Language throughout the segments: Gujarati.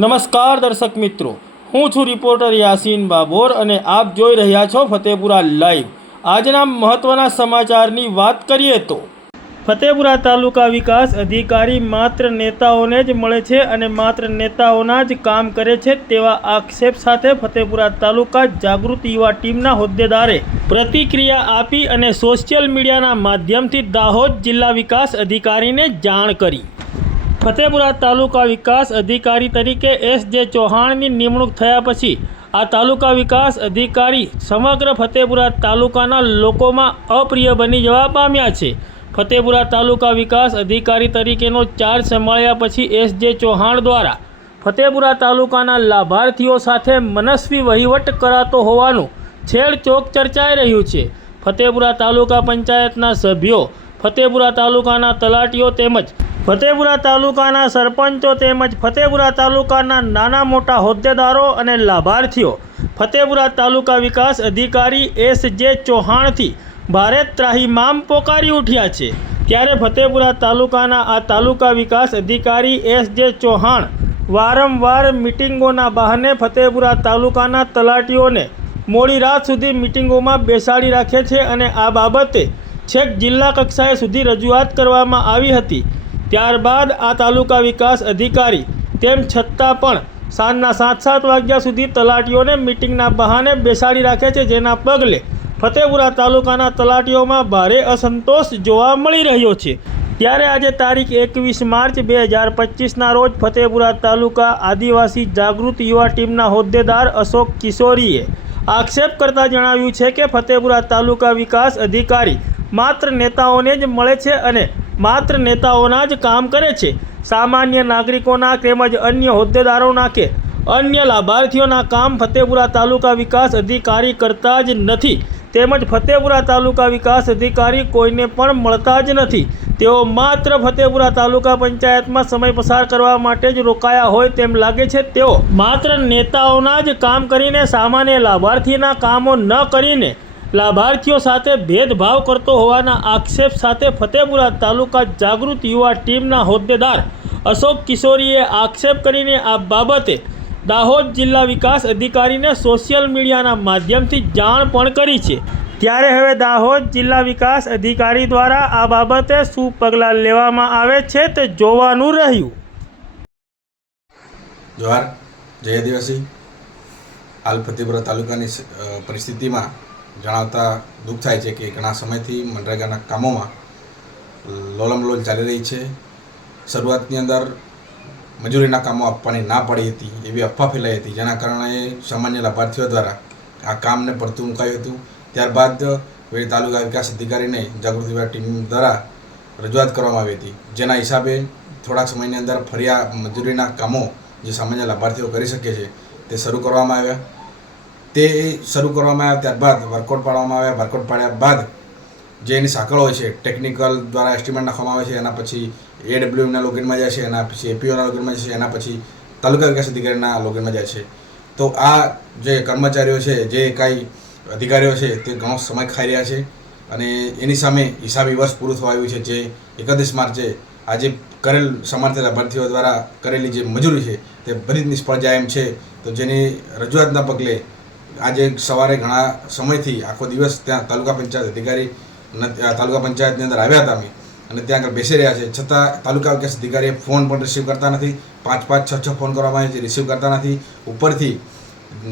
નમસ્કાર દર્શક મિત્રો, હું છું રિપોર્ટર યાસીન બાબોર અને આપ જોઈ રહ્યા છો ફતેપુરા લાઈવ। આજના મહત્વના સમાચારની વાત કરીએ તો ફતેપુરા તાલુકા વિકાસ અધિકારી માત્ર નેતાઓને જ મળે છે અને માત્ર નેતાઓના જ કામ કરે છે તેવા આક્ષેપ સાથે ફતેપુરા તાલુકા જાગૃત યુવા ટીમના હોદ્દેદારે પ્રતિક્રિયા આપી અને સોશિયલ મીડિયાના માધ્યમથી દાહોદ જિલ્લા વિકાસ અધિકારીને જાણ કરી। ફતેપુરા તાલુકા વિકાસ અધિકારી તરીકે એસ.જે. ચૌહાણની નિમણૂક થયા પછી આ તાલુકા વિકાસ અધિકારી સમગ્ર ફતેપુરા તાલુકાના લોકોમાં અપ્રિય બની જવા પામ્યા છે। ફતેપુરા તાલુકા વિકાસ અધિકારી તરીકેનો ચાર્જ સંભાળ્યા પછી એસ.જે. ચૌહાણ દ્વારા ફતેપુરા તાલુકાના લાભાર્થીઓ સાથે મનસ્વી વહીવટ કરાતો હોવાનું છેડચોક ચર્ચાઈ રહ્યું છે। ફતેપુરા તાલુકા પંચાયતના સભ્યો, ફતેપુરા તાલુકાના તલાટીઓ તેમજ ફતેપુરા તાલુકાના સરપંચો તેમજ ફતેપુરા તાલુકાના નાના મોટા હોદ્દેદારો અને લાભાર્થીઓ ફતેપુરા તાલુકા વિકાસ અધિકારી એસ.જે. ચૌહાણથી ભારે ત્રાહિમામ પોકારી ઉઠ્યા છે। ત્યારે ફતેપુરા તાલુકાના આ તાલુકા વિકાસ અધિકારી એસ.જે. ચૌહાણ વારંવાર મિટિંગોના બહાને ફતેપુરા તાલુકાના તલાટીઓને મોડી રાત સુધી મિટિંગોમાં બેસાડી રાખે છે અને આ બાબતે છેક જિલ્લા કક્ષાએ સુધી રજૂઆત કરવામાં આવી હતી। ત્યારબાદ આ તાલુકા વિકાસ અધિકારી તેમ છતાં પણ સાંજના 7 વાગ્યા સુધી તલાટીઓને મિટિંગના બહાને બેસાડી રાખે છે, જેના પગલે ફતેપુરા તાલુકાના તલાટીઓમાં ભારે અસંતોષ જોવા મળી રહ્યો છે। ત્યારે આજે તારીખ 21 માર્ચ 2025ના રોજ ફતેપુરા તાલુકા આદિવાસી જાગૃત યુવા ટીમના હોદ્દેદાર અશોક કિશોરીએ આક્ષેપ કરતા જણાવ્યું છે કે ફતેપુરા તાલુકા વિકાસ અધિકારી માત્ર નેતાઓને જ મળે છે અને માત્ર નેતાઓના જ કામ કરે છે। સામાન્ય નાગરિકોના તેમજ અન્ય હોદ્દેદારોના કે અન્ય લાભાર્થીઓના કામ ફતેપુરા તાલુકા વિકાસ અધિકારી કરતા જ નથી તેમજ ફતેપુરા તાલુકા વિકાસ અધિકારી કોઈને પણ મળતા જ નથી। તેઓ માત્ર ફતેપુરા તાલુકા પંચાયતમાં સમય પસાર કરવા માટે જ રોકાયા હોય તેમ લાગે છે। તેઓ માત્ર નેતાઓના જ કામ કરીને સામાન્ય લાભાર્થીના કામો ન કરીને લાભાર્થીઓ સાથે ભેદભાવ કરતો હોવાના આક્ષેપ સાથે ફતેપુરા તાલુકા જાગૃત યુવા ટીમના હોદ્દેદાર અશોક કિશોરીએ આક્ષેપ કરીને આ બાબતે દાહોદ જિલ્લા વિકાસ અધિકારીને સોશિયલ મીડિયાના માધ્યમથી જાણ પણ કરી છે। ત્યારે હવે દાહોદ જિલ્લા વિકાસ અધિકારી દ્વારા આ બાબતે શું પગલાં લેવામાં આવે છે તે જોવાનું રહ્યું। જોહાર, જય આદિવાસી। હાલ ફતેપુરા તાલુકાની પરિસ્થિતિમાં જણાવતા દુઃખ થાય છે કે ઘણા સમયથી મનરેગાના કામોમાં લોલમલોલ ચાલી રહી છે। શરૂઆતની અંદર મજૂરીના કામો આપવાની ના પડી હતી એવી અફવા ફેલાઈ હતી, જેના કારણે સામાન્ય લાભાર્થીઓ દ્વારા આ કામને પડતું મુકાયું હતું। ત્યારબાદ તાલુકા વિકાસ અધિકારીને જાગૃત યુવા ટીમ દ્વારા રજૂઆત કરવામાં આવી હતી, જેના હિસાબે થોડાક સમયની અંદર ફરી આ મજૂરીના કામો જે સામાન્ય લાભાર્થીઓ કરી શકે છે તે શરૂ કરવામાં આવ્યા। તે શરૂ કરવામાં આવ્યા ત્યારબાદ વર્કઆઉટ પાડવામાં આવ્યા। વર્કઆઉટ પાડ્યા બાદ જે એની સાંકળ હોય છે, ટેકનિકલ દ્વારા એસ્ટિમેટ નાખવામાં આવે છે, એના પછી AWMના લોગિનમાં જાય છે, એના પછી APOના લોગિનમાં જાય છે, એના પછી તાલુકા વિકાસ અધિકારીના લોગિનમાં જાય છે। તો આ જે કર્મચારીઓ છે, જે કાંઈ અધિકારીઓ છે, તે ઘણો સમય ખાઈ રહ્યા છે અને એની સામે હિસાબી વર્ષ પૂરું થવા આવ્યું છે, જે 31 માર્ચે આજે કરેલ સમાર્થ લાભાર્થીઓ દ્વારા કરેલી જે મજૂરી છે તે બધી જ નિષ્ફળ જાય એમ છે। તો જેની રજૂઆતના પગલે આજે સવારે ઘણા સમયથી આખો દિવસ ત્યાં તાલુકા પંચાયત અધિકારી તાલુકા પંચાયતની અંદર આવ્યા હતા અમે અને ત્યાં આગળ બેસી રહ્યા છે, છતાં તાલુકા વિકાસ અધિકારીએ ફોન પણ રિસીવ કરતા નથી। 5-5, 6-6 ફોન કરવામાં આવે છે, રિસીવ કરતા નથી। ઉપરથી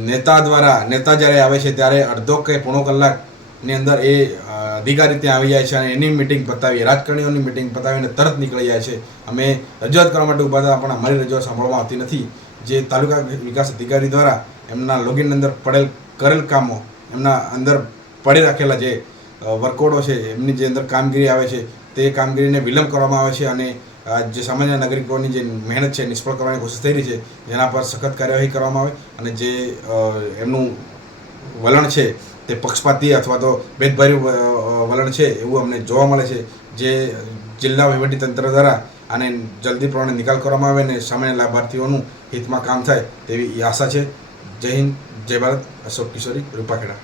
નેતા જ્યારે આવે છે ત્યારે અડધો કે પોણો કલાકની અંદર એ અધિકારી ત્યાં આવી જાય છે અને એની મિટિંગ પતાવી, રાજકારણીઓની મિટિંગ પતાવીને તરત નીકળી જાય છે। અમે રજૂઆત કરવા માટે ઊભા હતા પણ અમારી રજૂઆત સાંભળવામાં આવતી નથી। જે તાલુકા વિકાસ અધિકારી દ્વારા એમના લોગિન અંદર કરેલ કામો, એમના અંદર પડી રાખેલા જે વર્કઆઉટો છે, એમની જે અંદર કામગીરી આવે છે તે કામગીરીને વિલંબ કરવામાં આવે છે અને જે સામાન્ય નાગરિકોની જે મહેનત છે નિષ્ફળ કરવાની કોશિશ થઈ રહી છે, જેના પર સખત કાર્યવાહી કરવામાં આવે અને જે એમનું વલણ છે તે પક્ષપાતી અથવા તો ભેદભાવી વલણ છે એવું અમને જોવા મળે છે। જે જિલ્લા વહીવટીતંત્ર દ્વારા આને જલ્દી પ્રમાણે નિકાલ કરવામાં આવે અને સામાન્ય લાભાર્થીઓનું હિતમાં કામ થાય તેવી આશા છે। જય હિન્દ, જય ભારત। અશોક કિશોરી, રૂપાખેડા।